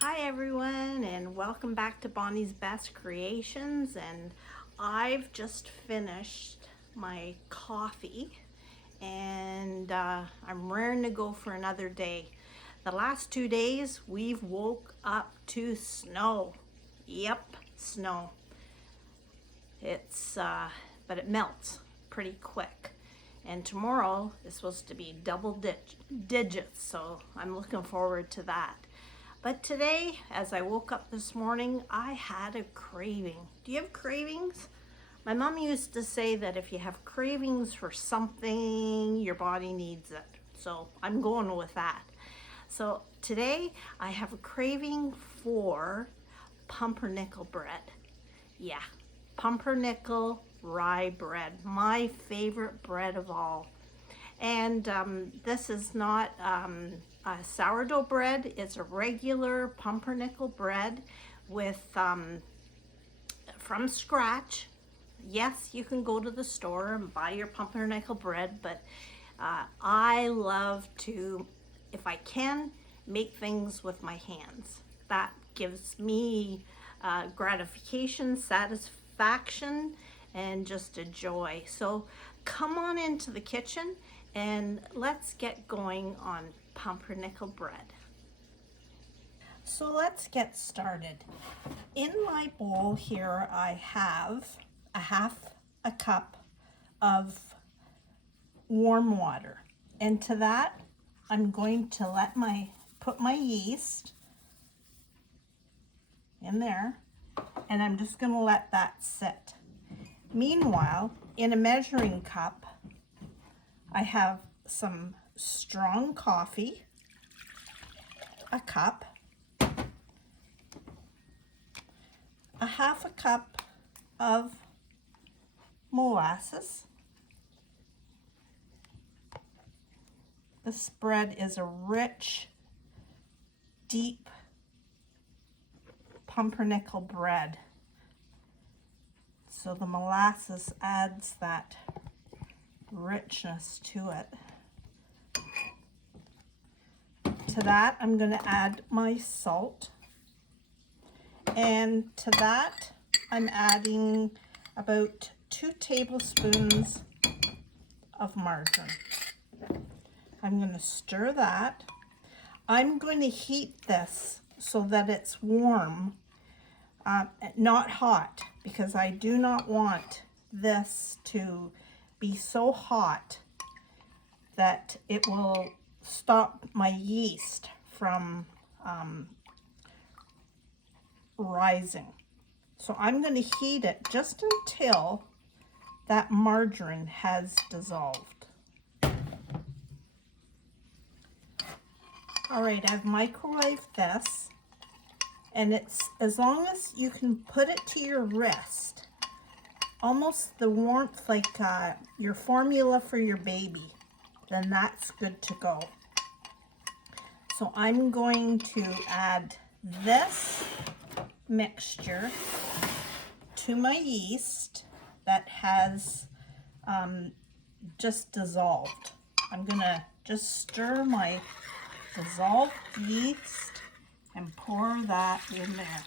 Hi everyone, and welcome back to Bonnie's Best Creations. And I've just finished my coffee, and I'm raring to go for another day. The last 2 days we've woke up to snow. Yep, snow. But it melts pretty quick. And tomorrow is supposed to be double digits, so I'm looking forward to that. But today, as I woke up this morning, I had a craving. Do you have cravings? My mom used to say that if you have cravings for something, your body needs it. So I'm going with that. So today, I have a craving for pumpernickel bread. Yeah, pumpernickel rye bread, my favorite bread of all. And this is not a sourdough bread, it's a regular pumpernickel bread with from scratch. Yes, you can go to the store and buy your pumpernickel bread, but I love to, if I can, make things with my hands. That gives me gratification, satisfaction, and just a joy. So come on into the kitchen and let's get going on pumpernickel bread. So let's get started. In my bowl here I have a half a cup of warm water, and to that I'm going to put my yeast in there, and I'm just going to let that sit. Meanwhile, in a measuring cup I have some strong coffee, a cup, a half a cup of molasses. This bread is a rich, deep pumpernickel bread. So the molasses adds that richness to it. To that, I'm going to add my salt. And to that, I'm adding about 2 tablespoons of margarine. I'm going to stir that. I'm going to heat this so that it's warm, not hot, because I do not want this to be so hot that it will stop my yeast from rising. So I'm going to heat it just until that margarine has dissolved. All right, I've microwaved this, and it's as long as you can put it to your wrist, almost the warmth like your formula for your baby, then that's good to go. So I'm going to add this mixture to my yeast that has just dissolved. I'm gonna just stir my dissolved yeast and pour that in there.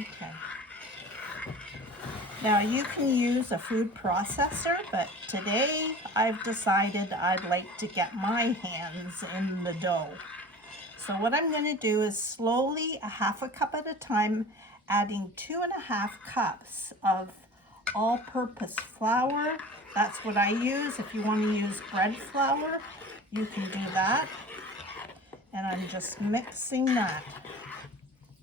Okay. Now you can use a food processor, but today I've decided I'd like to get my hands in the dough. So what I'm going to do is slowly, a half a cup at a time, adding 2.5 cups of all-purpose flour. That's what I use. If you want to use bread flour, you can do that. And I'm just mixing that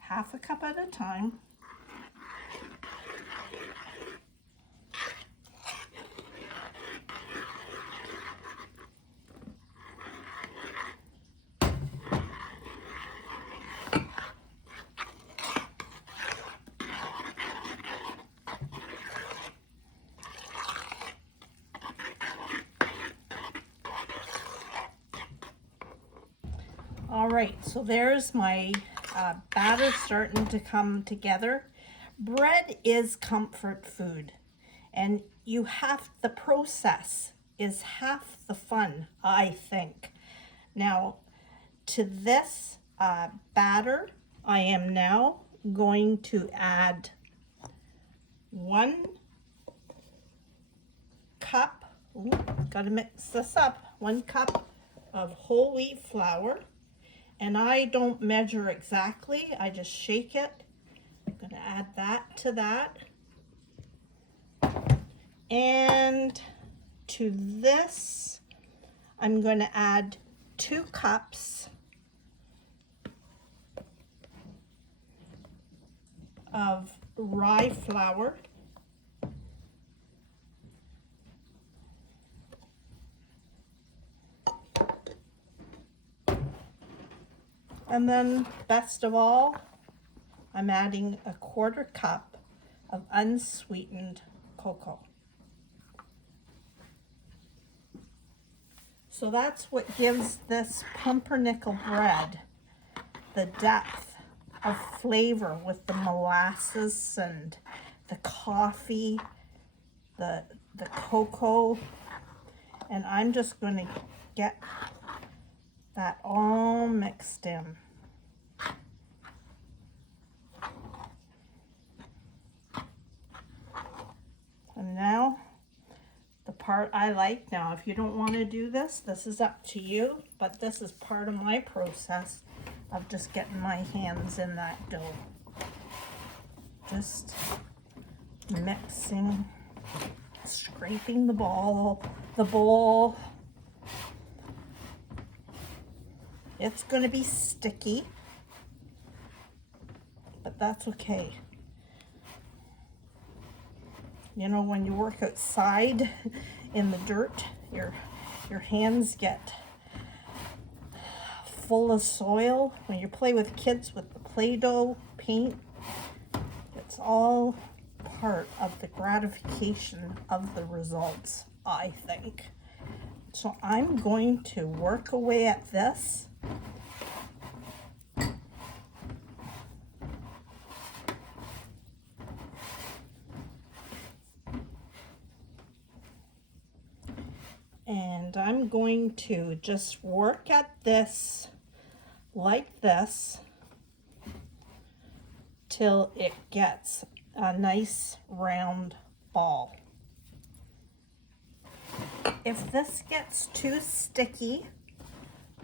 half a cup at a time. All right, so there's my batter starting to come together. Bread is comfort food, and the process is half the fun, I think. Now, to this batter, I am now going to add 1 cup, gotta mix this up, 1 cup of whole wheat flour. And I don't measure exactly, I just shake it. I'm gonna add that to that. And to this, I'm gonna add 2 cups of rye flour. And then, best of all, I'm adding a 1/4 cup of unsweetened cocoa. So that's what gives this pumpernickel bread the depth of flavor with the molasses and the coffee, the cocoa. And I'm just going to get that all mixed in. And now the part I like, now if you don't want to do this, this is up to you, but this is part of my process of just getting my hands in that dough. Just mixing, scraping the bowl. It's going to be sticky, but that's okay. You know, when you work outside in the dirt, your hands get full of soil. When you play with kids with the Play-Doh paint, it's all part of the gratification of the results, I think. So I'm going to work away at this. And I'm going to just work at this like this till it gets a nice round ball. If this gets too sticky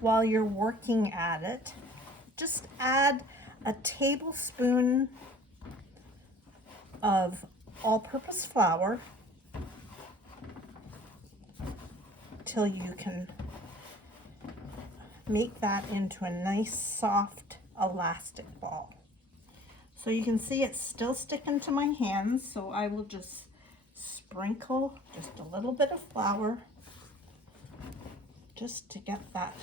while you're working at it, just add a tablespoon of all-purpose flour till you can make that into a nice soft elastic ball. So you can see it's still sticking to my hands, so I will just sprinkle just a little bit of flour just to get that.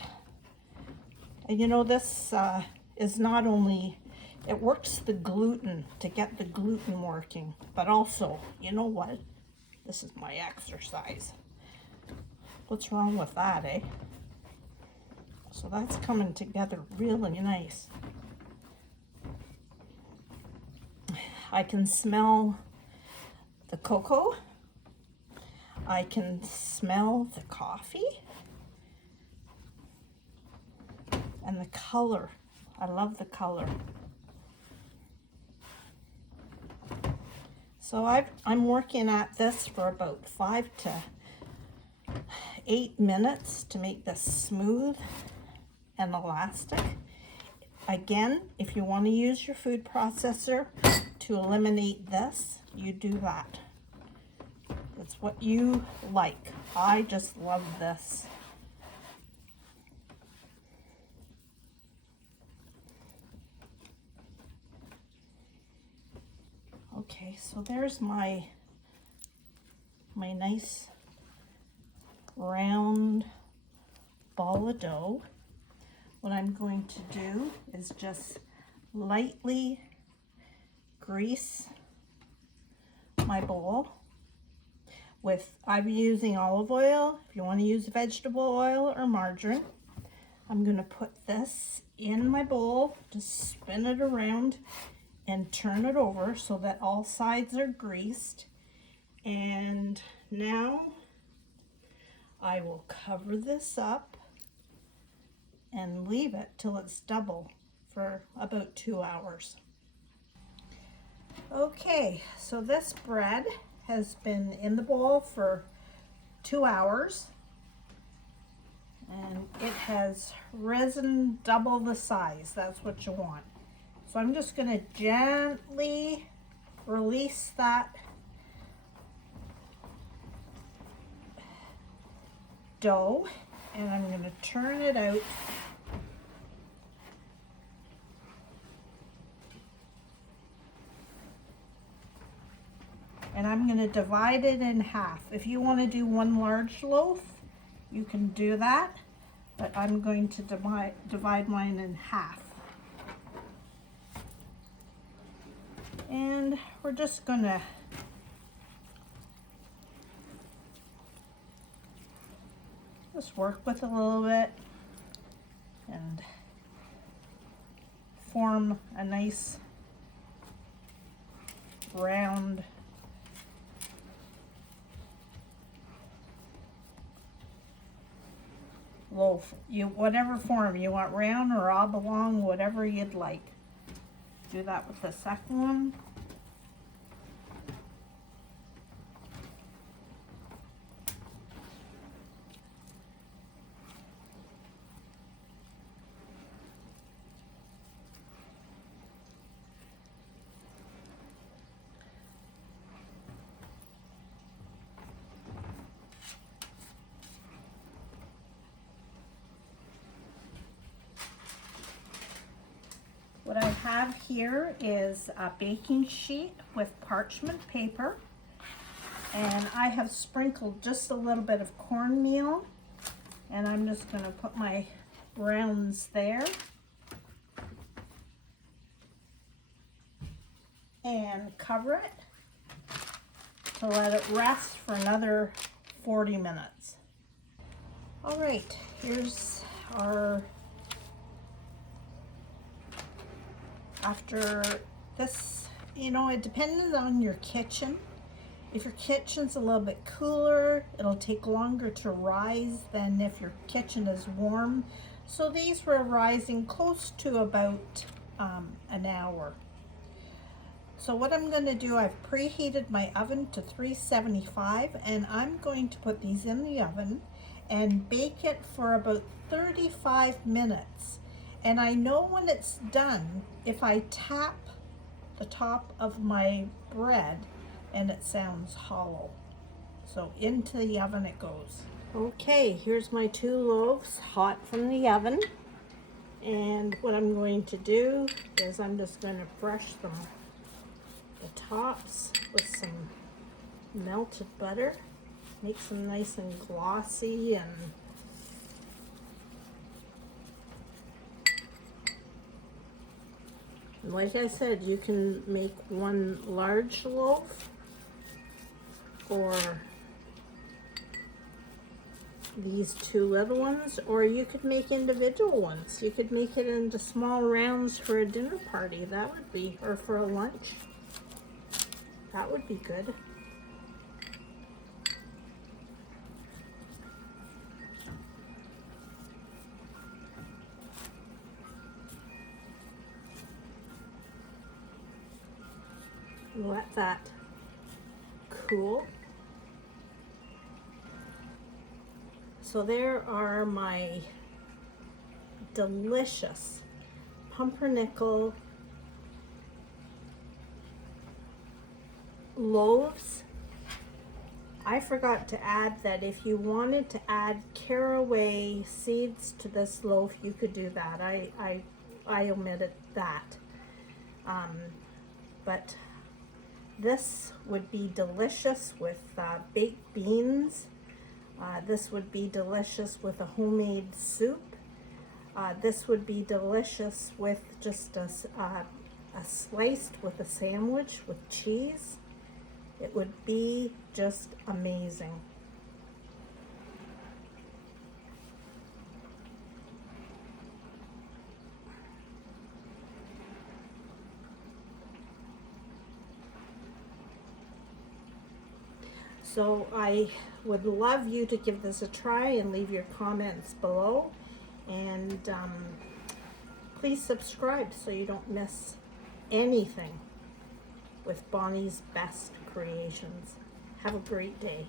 And you know, this is not only, it works the gluten to get the gluten working, but also, you know what? This is my exercise. What's wrong with that, eh? So that's coming together really nice. I can smell the cocoa. I can smell the coffee. And the color. I love the color. So I'm working at this for about 5 to 8 minutes to make this smooth and elastic. Again, if you want to use your food processor to eliminate this, you do that. It's what you like. I just love this. Okay, so there's my nice round ball of dough. What I'm going to do is just lightly grease my bowl with, I'm using olive oil. If you want to use vegetable oil or margarine, I'm going to put this in my bowl, just spin it around and turn it over so that all sides are greased. And now I will cover this up and leave it till it's double for about 2 hours. Okay, so this bread has been in the bowl for 2 hours and it has risen double the size. That's what you want. So I'm just going to gently release that dough and I'm going to turn it out. And I'm going to divide it in half. If you want to do one large loaf, you can do that, but I'm going to divide mine in half. And we're just going to just work with it a little bit and form a nice round loaf. Whatever form you want, round or oblong, whatever you'd like. Do that with the second one. What I have here is a baking sheet with parchment paper, and I have sprinkled just a little bit of cornmeal, and I'm just going to put my rounds there and cover it to let it rest for another 40 minutes. All right, here's our after this, you know, it depends on your kitchen. If your kitchen's a little bit cooler, it'll take longer to rise than if your kitchen is warm. So these were rising close to about an hour. So what I'm going to do, I've preheated my oven to 375 and I'm going to put these in the oven and bake it for about 35 minutes. And I know when it's done, if I tap the top of my bread and it sounds hollow. So into the oven it goes. Okay, here's my 2 loaves hot from the oven. And what I'm going to do is I'm just going to brush them, the tops, with some melted butter. Makes them nice and glossy and like I said, you can make one large loaf or these 2 little ones, or you could make individual ones. You could make it into small rounds for a dinner party. That would be, or for a lunch. That would be good. Let that cool. So there are my delicious pumpernickel loaves. I forgot to add that if you wanted to add caraway seeds to this loaf, you could do that. I omitted that. But this would be delicious with baked beans. This would be delicious with a homemade soup. This would be delicious with just a sliced with a sandwich with cheese. It would be just amazing. So I would love you to give this a try and leave your comments below. And please subscribe so you don't miss anything with Bonnie's Best Creations. Have a great day.